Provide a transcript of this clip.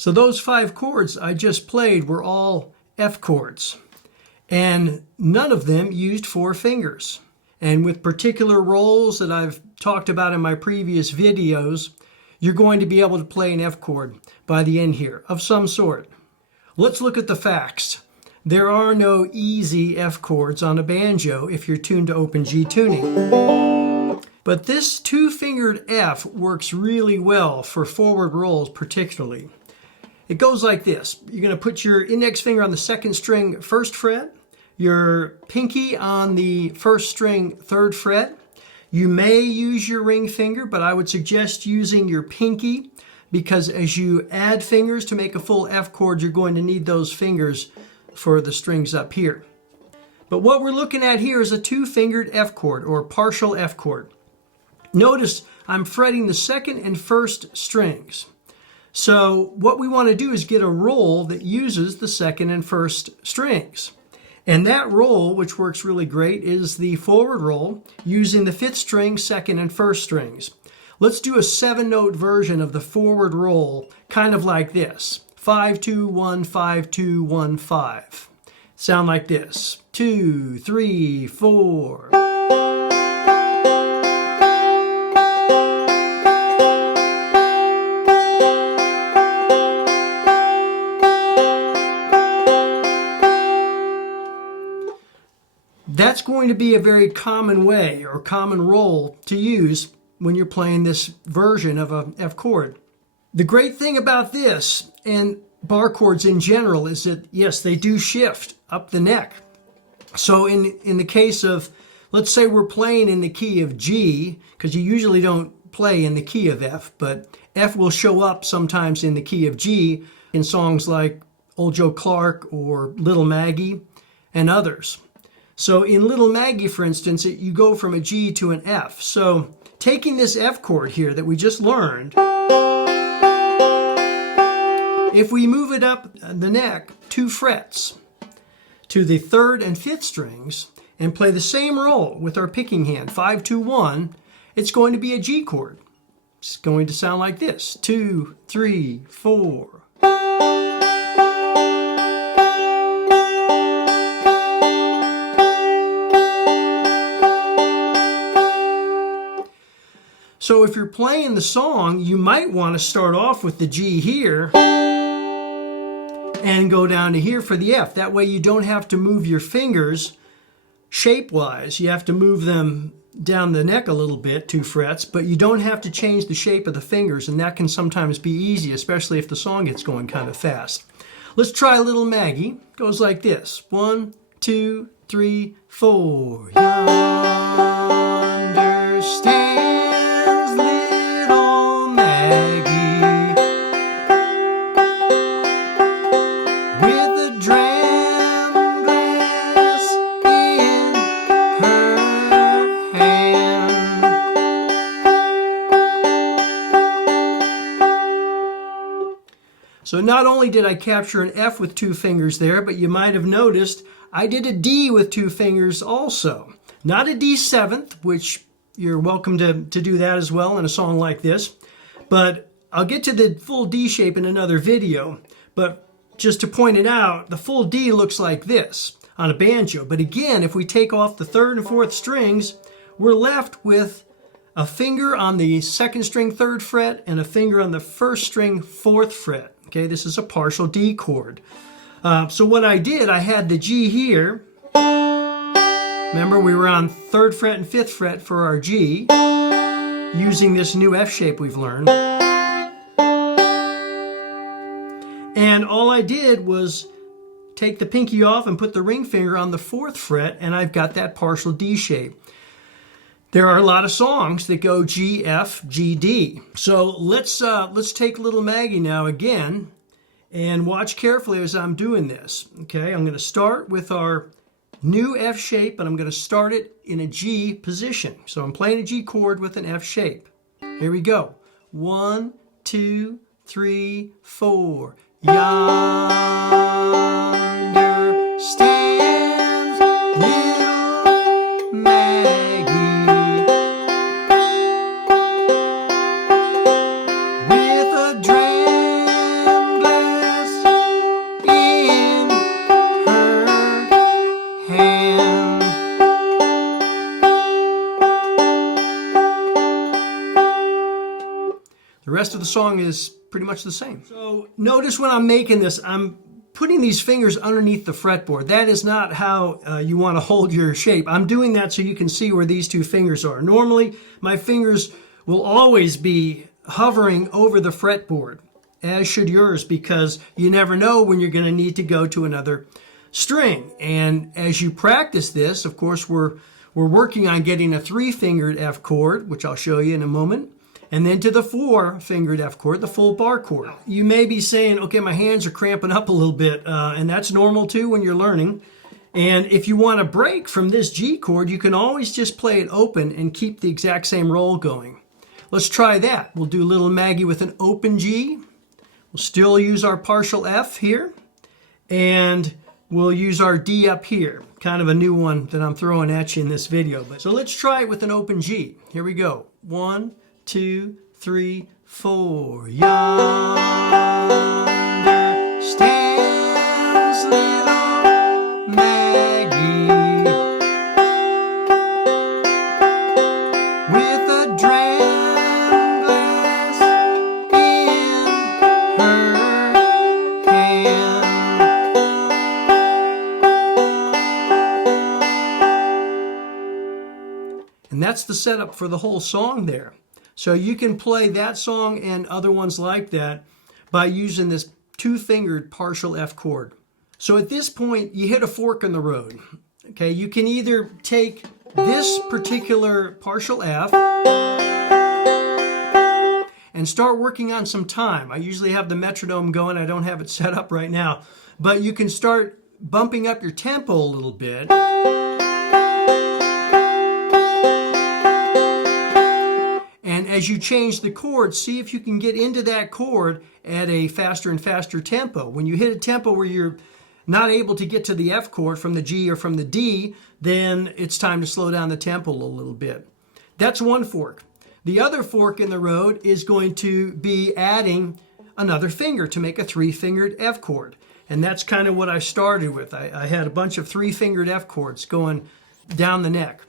So those 5 chords I just played were all F chords, and none of them used 4 fingers. And with particular rolls that I've talked about in my previous videos, you're going to be able to play an F chord by the end here of some sort. Let's look at the facts. There are no easy F chords on a banjo if you're tuned to open G tuning. But this 2-fingered F works really well for forward rolls particularly. It goes like this. You're going to put your index finger on the 2nd string 1st fret, your pinky on the 1st string 3rd fret. You may use your ring finger, but I would suggest using your pinky, because as you add fingers to make a full F chord, you're going to need those fingers for the strings up here. But what we're looking at here is a 2-fingered F chord, or partial F chord. Notice I'm fretting the 2nd and 1st strings. So what we want to do is get a roll that uses the 2nd and 1st strings. And that roll, which works really great, is the forward roll using the 5th string, 2nd, and 1st strings. Let's do a 7-note version of the forward roll, kind of like this. 5, 2, 1, 5, 2, 1, 5. Sound like this. 2, 3, 4. That's going to be a very common way or common roll to use when you're playing this version of a F chord. The great thing about this and bar chords in general is that, yes, they do shift up the neck. So in the case of, let's say we're playing in the key of G, because you usually don't play in the key of F, but F will show up sometimes in the key of G in songs like Old Joe Clark or Little Maggie and others. So in Little Maggie, for instance, you go from a G to an F. So taking this F chord here that we just learned, if we move it up the neck 2 frets to the 3rd and 5th strings and play the same roll with our picking hand, 5, 2, 1, it's going to be a G chord. It's going to sound like this, 2, 3, 4. So if you're playing the song, you might want to start off with the G here and go down to here for the F. That way you don't have to move your fingers shape-wise. You have to move them down the neck a little bit, 2 frets, but you don't have to change the shape of the fingers, and that can sometimes be easy, especially if the song gets going kind of fast. Let's try Little Maggie. It goes like this. 1, 2, 3, 4. Yonder stands little Maggie with a dram glass in her hand. So not only did I capture an F with 2 fingers there, but you might have noticed I did a D with 2 fingers also. Not a D7th, which you're welcome to do that as well in a song like this. But I'll get to the full D shape in another video. But just to point it out, the full D looks like this on a banjo. But again, if we take off the 3rd and 4th strings, we're left with a finger on the 2nd string 3rd fret and a finger on the 1st string 4th fret. Okay, this is a partial D chord. So what I did, I had the G here. Remember, we were on 3rd fret and 5th fret for our G, using this new F shape we've learned. And all I did was take the pinky off and put the ring finger on the 4th fret, and I've got that partial D shape. There are a lot of songs that go G, F, G, D. So let's take Little Maggie now again, and watch carefully as I'm doing this. Okay, I'm going to start with our new F shape, and I'm going to start it in a G position. So I'm playing a G chord with an F shape. Here we go. 1, 2, 3, 4. Yonder stands little Maggie with a dram glass rest of the song is pretty much the same. So notice when I'm making this, I'm putting these fingers underneath the fretboard. That is not how you want to hold your shape. I'm doing that so you can see where these two fingers are. Normally, my fingers will always be hovering over the fretboard, as should yours, because you never know when you're going to need to go to another string. And as you practice this, of course, we're working on getting a 3-fingered F chord, which I'll show you in a moment, and then to the 4-fingered F chord, the full bar chord. You may be saying, okay, my hands are cramping up a little bit, and that's normal too when you're learning. And if you want to break from this G chord, you can always just play it open and keep the exact same roll going. Let's try that. We'll do Little Maggie with an open G. We'll still use our partial F here, and we'll use our D up here. Kind of a new one that I'm throwing at you in this video. So let's try it with an open G. Here we go. 1, 2, 3, 4. Yonder stands little Maggie with a dram glass in her hand. And that's the setup for the whole song there. So you can play that song and other ones like that by using this 2-fingered partial F chord. So at this point, you hit a fork in the road. Okay, you can either take this particular partial F and start working on some time. I usually have the metronome going. I don't have it set up right now. But you can start bumping up your tempo a little bit. And as you change the chord, see if you can get into that chord at a faster and faster tempo. When you hit a tempo where you're not able to get to the F chord from the G or from the D, then it's time to slow down the tempo a little bit. That's one fork. The other fork in the road is going to be adding another finger to make a 3-fingered F chord. And that's kind of what I started with. I had a bunch of 3-fingered F chords going down the neck.